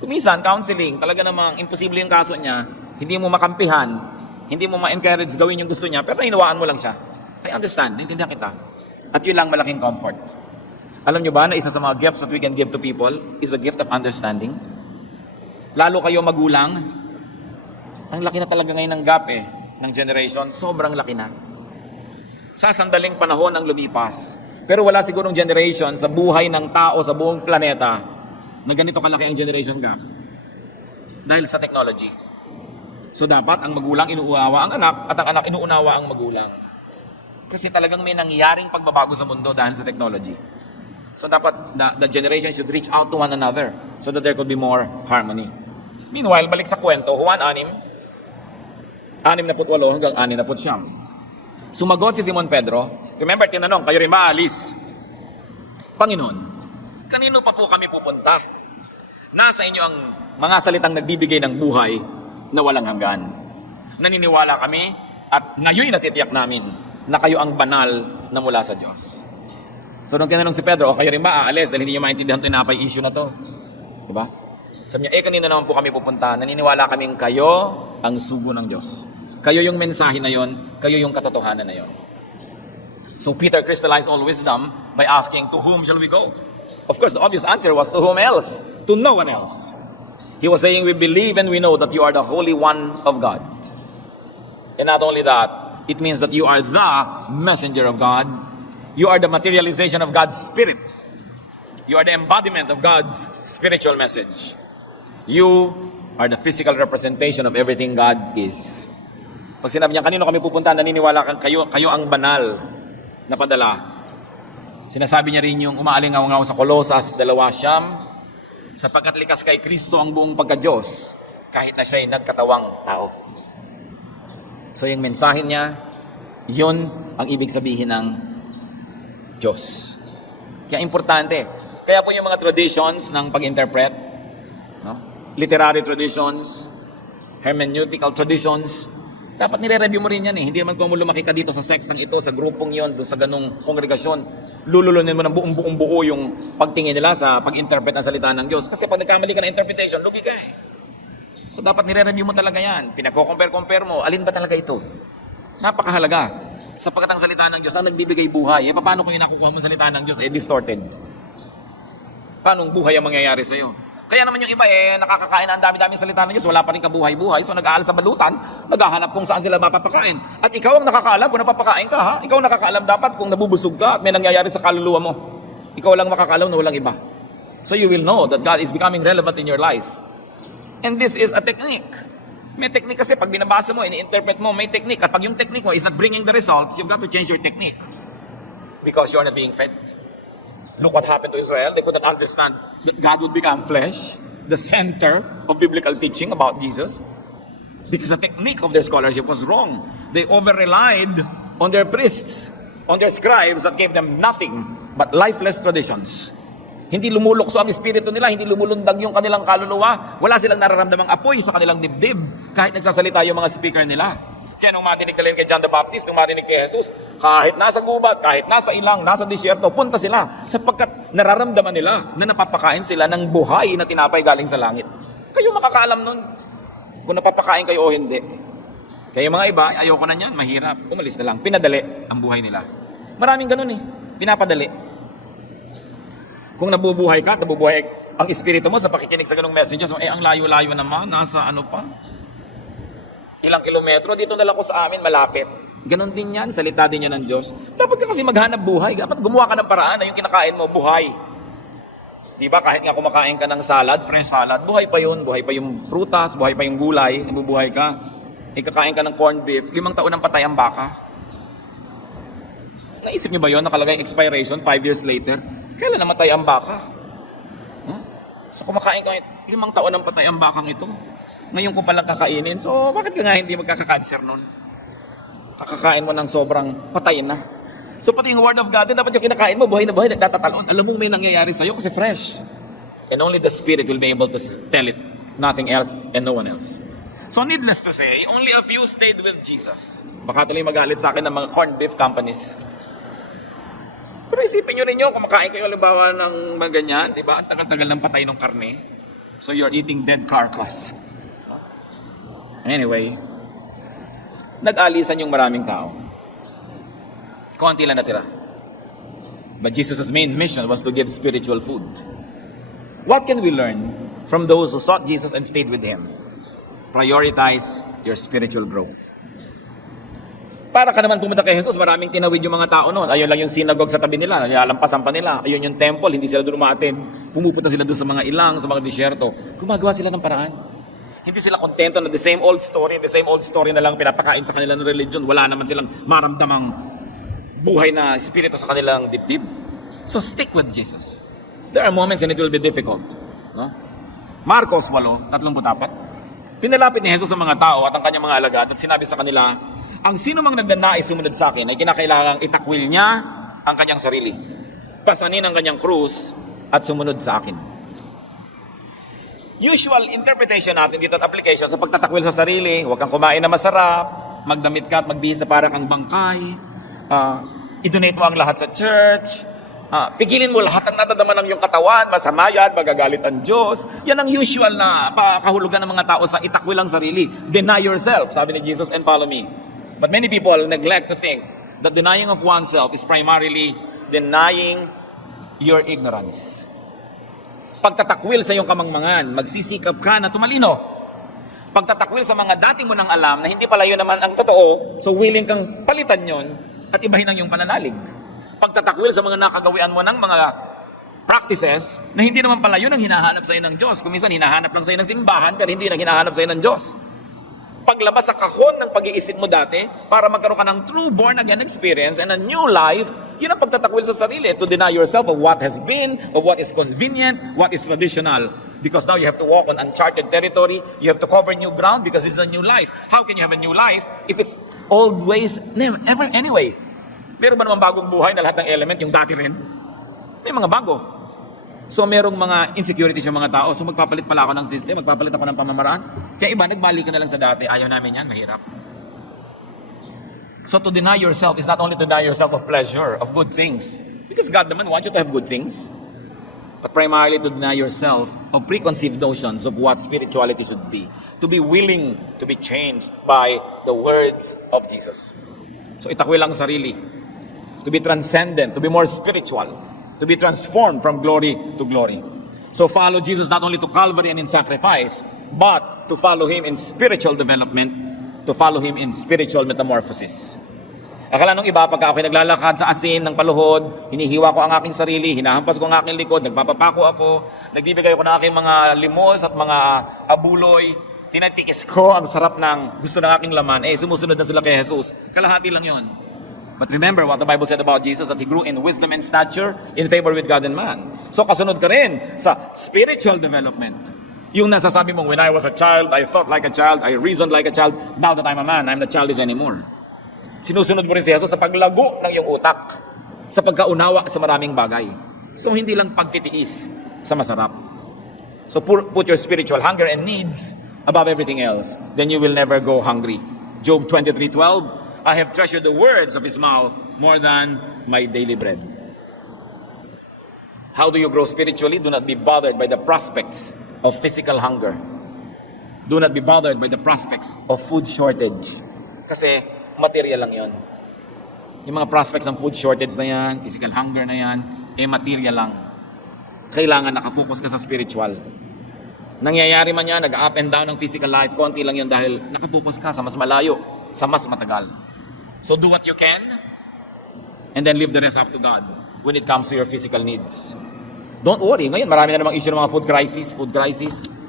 Kuminsan, counseling, talaga namang imposible yung kaso niya, hindi mo makampihan, hindi mo ma-encourage gawin yung gusto niya, pero inawaan mo lang siya. I understand, naintindihan kita. At yun lang malaking comfort. Alam nyo ba na isa sa mga gifts that we can give to people is a gift of understanding? Lalo kayo magulang, ang laki na talaga ngayon ng gap ng generation, sobrang laki na. Sa sandaling panahon ang lumipas. Pero wala sigurong generation sa buhay ng tao sa buong planeta na ganito kalaki ang generation gap. Dahil sa technology. So dapat ang magulang inuunawa ang anak at ang anak inuunawa ang magulang. Kasi talagang may nangyayaring pagbabago sa mundo dahil sa technology. So dapat the generation should reach out to one another so that there could be more harmony. Meanwhile, balik sa kwento, Juan 6:68 hanggang 69. Sumagot si Simon Pedro. Remember, tinanong, kayo rin ba alis? Panginoon, kanino pa po kami pupunta? Nasa inyo ang mga salitang nagbibigay ng buhay na walang hanggan. Naniniwala kami at ngayon natitiyak namin na kayo ang banal na mula sa Diyos. So nung tinanong si Pedro, kayo rin ba aalis dahil hindi nyo maintindihan tinapay issue na to? Diba? Sabi niya, kanino naman po kami pupunta? Naniniwala kaming kayo ang sugo ng Diyos. Kayo yung mensahe na yon, kayo yung katotohanan na yon. So Peter crystallized all wisdom by asking, to whom shall we go? Of course, the obvious answer was to whom else? To no one else. He was saying, we believe and we know that you are the Holy One of God. And not only that, it means that you are the messenger of God. You are the materialization of God's Spirit. You are the embodiment of God's spiritual message. You are the physical representation of everything God is. Pag sinabi niya, kanino kami pupunta, naniniwala kayo ang banal na padala. Sinasabi niya rin yung umaalingaw-ngaw sa Kolosas 2:9, sapagkat likas kay Kristo ang buong pagka-Diyos, kahit na siya'y nagkatawang tao. So yung mensahe niya, yun ang ibig sabihin ng Diyos. Kaya importante. Kaya po yung mga traditions ng pag-interpret, no? Literary traditions, hermeneutical traditions, dapat nire-review mo rin yan Hindi naman kung mo lumaki ka dito sa sektang ito, sa grupong yon, doon sa ganung kongregasyon, lululunin mo ng buong buo yung pagtingin nila sa pag-interpret ng salita ng Diyos. Kasi pag nagkamali ka ng interpretation, lugi ka So dapat nire-review mo talaga yan. Pinako-compare mo, alin ba talaga ito? Napakahalaga. Sapagkat ang salita ng Diyos ang nagbibigay buhay. Paano kung yung nakukuha mo salita ng Diyos distorted? Paano buhay ang mangyayari sa'yo? Kaya naman yung iba nakakakain na ang dami-daming salita ng Diyos, wala pa rin kabuhay-buhay, so nag-aaral sa balutan, naghahanap kung saan sila mapapakain. At ikaw ang nakakaalam kung napapakain ka, ha? Ikaw ang nakakaalam dapat kung nabubusog ka at may nangyayari sa kaluluwa mo. Ikaw lang makakaalam na walang iba. So you will know that God is becoming relevant in your life. And this is a technique. May technique kasi pag binabasa mo, ini-interpret mo, may technique. At pag yung technique mo is not bringing the results, you've got to change your technique. Because you're not being fed. Look what happened to Israel. They could not understand that God would become flesh, the center of biblical teaching about Jesus. Because the technique of their scholarship was wrong. They over-relied on their priests, on their scribes that gave them nothing but lifeless traditions. Hindi lumulukso ang espiritu nila, hindi lumulundag yung kanilang kaluluwa. Wala silang nararamdamang apoy sa kanilang dibdib kahit nagsasalita yung mga speaker nila. Kaya nung marinig nila kay John the Baptist, nung marinig kay Jesus, kahit nasa gubat, kahit nasa ilang, nasa disyerto, punta sila sapagkat nararamdaman nila na napapakain sila ng buhay na tinapay galing sa langit. Kayo makakaalam nun kung napapakain kayo o hindi. Kaya mga iba, ayoko na yan, mahirap. Umalis na lang, pinadali ang buhay nila. Maraming ganun pinapadali. Kung nabubuhay ka, nabubuhay ang espiritu mo sa pakikinig sa ganung messages, ang layo-layo naman, nasa ano pa? Ilang kilometro, dito na lang ko sa amin, malapit. Ganon din yan, salita din yan ng Diyos. Dapat ka kasi maghanap buhay. Dapat gumawa ka ng paraan na yung kinakain mo, buhay. Diba, kahit nga kumakain ka ng salad, fresh salad, buhay pa yun. Buhay pa yung prutas, buhay pa yung gulay, nabubuhay ka. Kakain ka ng corned beef, 5 taon ng patay ang baka. Naisip niyo ba yun, nakalagay expiration 5 years later? Kailan namatay ang baka? So kumakain ka, 5 taon ng patay ang bakang ito. Ngayon ko palang kakainin, so bakit ka nga hindi magkaka-cancer nun? Kakakain mo ng sobrang patay na. So pati yung Word of God, dapat yung kinakain mo, buhay na buhay, nagtatatalon. Alam mo may nangyayari sa'yo kasi fresh. And only the Spirit will be able to tell it. Nothing else and no one else. So needless to say, only a few stayed with Jesus. Baka tuloy magalit sa akin ng mga corned beef companies. Pero isipin nyo rin yun, kumakain kayo halimbawa ng mga ganyan, di ba? Ang tagal-tagal ng patay ng karne. So you're eating dead carcass. Anyway, nag-alisan yung maraming tao. Konti lang natira. But Jesus' main mission was to give spiritual food. What can we learn from those who sought Jesus and stayed with Him? Prioritize your spiritual growth. Para ka naman pumunta kay Jesus, maraming tinawid yung mga tao noon. Ayun lang yung synagogue sa tabi nila, nilalampasan pa nila. Ayun yung temple, hindi sila doon umaattend. Pumupunta sila doon sa mga ilang, sa mga disyerto. Gumagawa sila ng paraan. Hindi sila kontento na the same old story na lang pinapakain sa kanilang religion. Wala naman silang maramdamang buhay na espiritu sa kanilang dibdib. So stick with Jesus. There are moments and it will be difficult. No? Marcos 8:34. Pinalapit ni Jesus sa mga tao at ang kanyang mga alagad at sinabi sa kanila, ang sino mang nagnanais sumunod sa akin ay kinakailangang itakwil niya ang kanyang sarili. Pasanin ang kanyang krus at sumunod sa akin. Usual interpretation natin dito at application sa pagtatakwil sa sarili, huwag kang kumain na masarap, magdamit ka at magbihis sa para kang bangkay, i-donate mo ang lahat sa church, pigilin mo lahat ang nadadama ng iyong katawan, masama yan, magagalit ang Diyos. Yan ang usual na kahulugan ng mga tao sa itakwil ang sarili. Deny yourself, sabi ni Jesus, and follow me. But many people neglect to think that denying of oneself is primarily denying your ignorance. Pagtatakwil sa iyong kamangmangan, magsisikap ka na tumalino. Pagtatakwil sa mga dati mo nang alam na hindi pala yun naman ang totoo, so willing kang palitan yon at ibahin ang iyong pananalig. Pagtatakwil sa mga nakagawian mo ng mga practices na hindi naman pala yun ang hinahanap sa iyo ng Diyos. Kung minsan hinahanap lang sa iyo ng simbahan pero hindi na hinahanap sa iyo ng Diyos. Paglabas sa kahon ng pag-iisip mo dati para magkaroon ka ng true born-again experience and a new life, yun ang pagtatakwil sa sarili. To deny yourself of what has been, of what is convenient, what is traditional. Because now you have to walk on uncharted territory, you have to cover new ground because it's a new life. How can you have a new life if it's old ways never anyway? Meron ba naman bagong buhay na lahat ng element, yung dati rin? May mga bago. So merong mga insecurities yung mga tao. So magpapalit pala ako ng system, magpapalit ako ng pamamaraan. Kaya iba, nagbalik ka na lang sa dati. Ayaw namin yan, mahirap. So to deny yourself is not only to deny yourself of pleasure, of good things. Because God naman wants you to have good things. But primarily to deny yourself of preconceived notions of what spirituality should be. To be willing to be changed by the words of Jesus. So itakwil lang sarili. To be transcendent, to be more spiritual. To be transformed from glory to glory. So follow Jesus not only to Calvary and in sacrifice, but to follow Him in spiritual development, to follow Him in spiritual metamorphosis. Akala nung iba, pagka ako'y naglalakad sa asin ng paluhod, hinihiwa ko ang aking sarili, hinahampas ko ang aking likod, nagpapapako ako, nagbibigay ko ng aking mga limos at mga abuloy, tinatikis ko ang sarap ng gusto ng aking laman, sumusunod na sila kay Jesus. Kalahati lang yon. But remember what the Bible said about Jesus, that He grew in wisdom and stature, in favor with God and man. So kasunod ka rin sa spiritual development. Yung nasasabi mong, when I was a child, I thought like a child, I reasoned like a child, now that I'm a man, I'm not childish anymore. Sinusunod mo rin si Jesus sa paglago ng iyong utak, sa pagkaunawa sa maraming bagay. So hindi lang pagtitiis sa masarap. So put your spiritual hunger and needs above everything else. Then you will never go hungry. Job 23:12, I have treasured the words of His mouth more than my daily bread. How do you grow spiritually? Do not be bothered by the prospects of physical hunger. Do not be bothered by the prospects of food shortage. Kasi material lang yon. Yung mga prospects ng food shortage na yan, physical hunger na yan, material lang. Kailangan nakafocus ka sa spiritual. Nangyayari man yan, nag-up and down ng physical life, konti lang yun dahil nakafocus ka sa mas malayo, sa mas matagal. So do what you can, and then leave the rest up to God when it comes to your physical needs. Don't worry, ngayon marami na namang issue ng mga food crisis.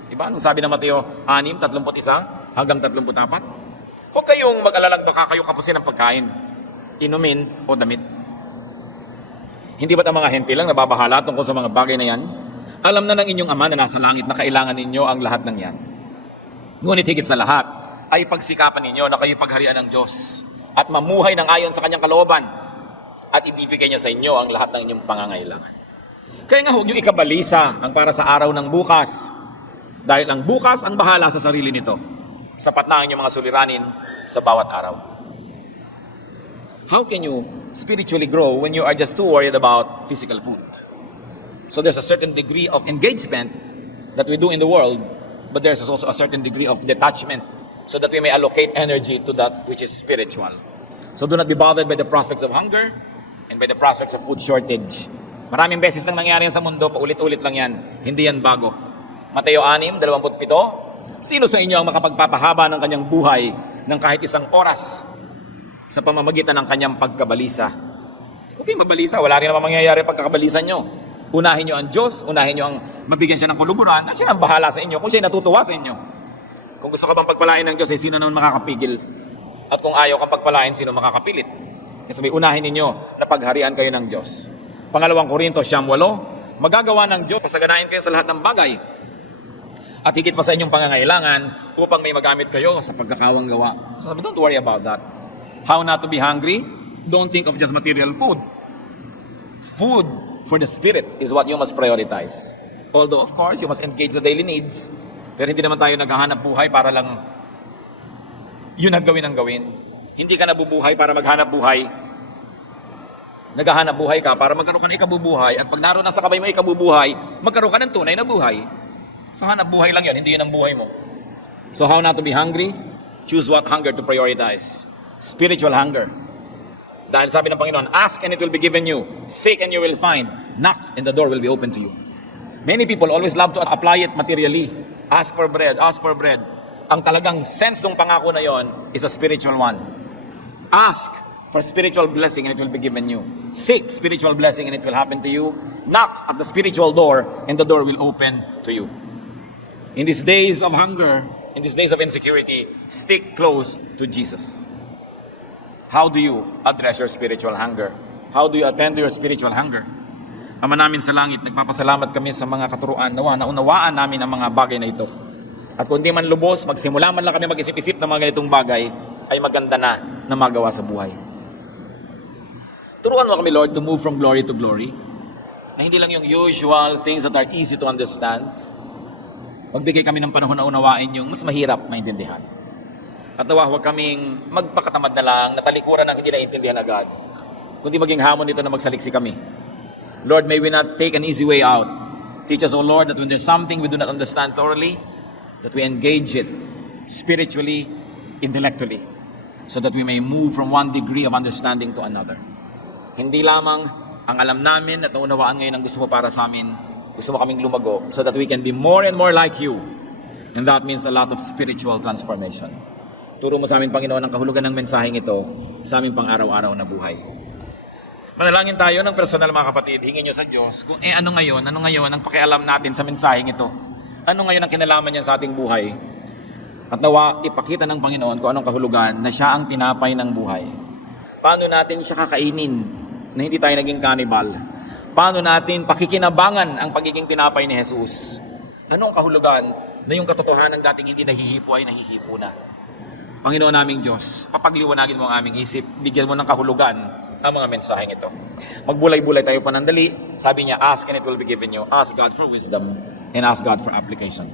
Diba? Anong sabi ng Mateo 6:31 hanggang 34? Huwag kayong mag-alalang baka kayo kapusin ng pagkain, inumin o damit. Hindi ba't ang mga hente lang nababahala tungkol sa mga bagay na yan? Alam na ng inyong Ama na nasa langit na kailangan ninyo ang lahat ng yan. Ngunit higit sa lahat, ay pagsikapan ninyo na kayo pagharian ng Diyos at mamuhay ng ayon sa kanyang kalooban. at ibibigay niya sa inyo ang lahat ng inyong pangangailangan. Kaya nga huwag niyo ikabalisa ang para sa araw ng bukas. Dahil ang bukas ang bahala sa sarili nito. Sapat na ang inyong mga suliranin sa bawat araw. How can you spiritually grow when you are just too worried about physical food? So there's a certain degree of engagement that we do in the world, but there's also a certain degree of detachment so that we may allocate energy to that which is spiritual. So do not be bothered by the prospects of hunger and by the prospects of food shortage. Maraming beses nang nangyari yan sa mundo, paulit-ulit lang yan. Hindi yan bago. Mateo 6:27, sino sa inyo ang makapagpapahaba ng kanyang buhay ng kahit isang oras sa pamamagitan ng kanyang pagkabalisa? Okay, mabalisa. Wala rin naman mangyayari pagkakabalisan nyo. Unahin nyo ang Diyos, unahin nyo ang mabigyan siya ng kuluburan, at siya ang bahala sa inyo kung siya natutuwa sa inyo. Kung gusto ka bang pagpalain ng Diyos, sino naman makakapigil? At kung ayaw kang pagpalain, sino makakapilit? Kasi may unahin ninyo na pagharian kayo ng Diyos. Pangalawang Korinto 9:8, magagawa ng Diyos, pasaganain kayo sa lahat ng bagay. At higit pa sa inyong pangangailangan upang may magamit kayo sa pagkakawang gawa. So don't worry about that. How not to be hungry? Don't think of just material food. Food for the spirit is what you must prioritize. Although, of course, you must engage the daily needs. Pero hindi naman tayo naghahanap buhay para lang yun ang gawin ang gawin. Hindi ka nabubuhay para maghanap buhay. Naghahanap buhay ka para magkaroon ka ng ikabubuhay, at pag naroon na sa kamay mo ikabubuhay, magkaroon ka ng tunay na buhay. So hanap buhay lang yan, hindi yun ang buhay mo. So how not to be hungry? Choose what hunger to prioritize. Spiritual hunger. Dahil sabi ng Panginoon, ask and it will be given you. Seek and you will find. Knock and the door will be open to you. Many people always love to apply it materially. Ask for bread, ask for bread. Ang talagang sense ng pangako na yon is a spiritual one. Ask for spiritual blessing and it will be given you. Seek spiritual blessing and it will happen to you. Knock at the spiritual door and the door will open to you. In these days of hunger, in these days of insecurity, stick close to Jesus. How do you address your spiritual hunger? How do you attend to your spiritual hunger? Ama namin sa langit, nagpapasalamat kami sa mga katuruan. Nawa, naunawaan namin ang mga bagay na ito. At kung di man lubos, magsimula man lang kami mag-isip-isip ng mga ganitong bagay, ay maganda na magawa sa buhay. Turuan mo kami, Lord, to move from glory to glory. Na hindi lang yung usual things that are easy to understand. Magbigay kami ng panahon na unawain yung mas mahirap maintindihan. At nawa, huwag kaming magpakatamad na lang, natalikuran ng hindi naintindihan agad. Kundi maging hamon dito na magsaliksi kami. Lord, may we not take an easy way out. Teach us, O Lord, that when there's something we do not understand thoroughly, that we engage it spiritually, intellectually, so that we may move from one degree of understanding to another. Hindi lamang ang alam namin at naunawaan ngayon ang gusto mo para sa amin, gusto mo kaming lumago so that we can be more and more like you. And that means a lot of spiritual transformation. Turo mo sa amin, Panginoon, ang kahulugan ng mensaheng ito sa aming pang-araw-araw na buhay. Manalangin tayo ng personal, mga kapatid. Hingin nyo sa Diyos kung ano ngayon ang pakialam natin sa mensaheng ito. Ano ngayon ang kinalaman niya sa ating buhay. At nawa, ipakita ng Panginoon kung anong kahulugan na siya ang tinapay ng buhay. Paano natin siya kakainin na hindi tayo naging cannibal? Paano natin pakikinabangan ang pagiging tinapay ni Jesus? Anong kahulugan na yung katotohanan dating hindi nahihipo ay nahihipo na? Panginoon naming Diyos, papagliwanagin mo ang aming isip, bigyan mo ng kahulugan ang mga mensaheng ito. Magbulay-bulay tayo panandali. Sabi niya, ask and it will be given you. Ask God for wisdom and ask God for application.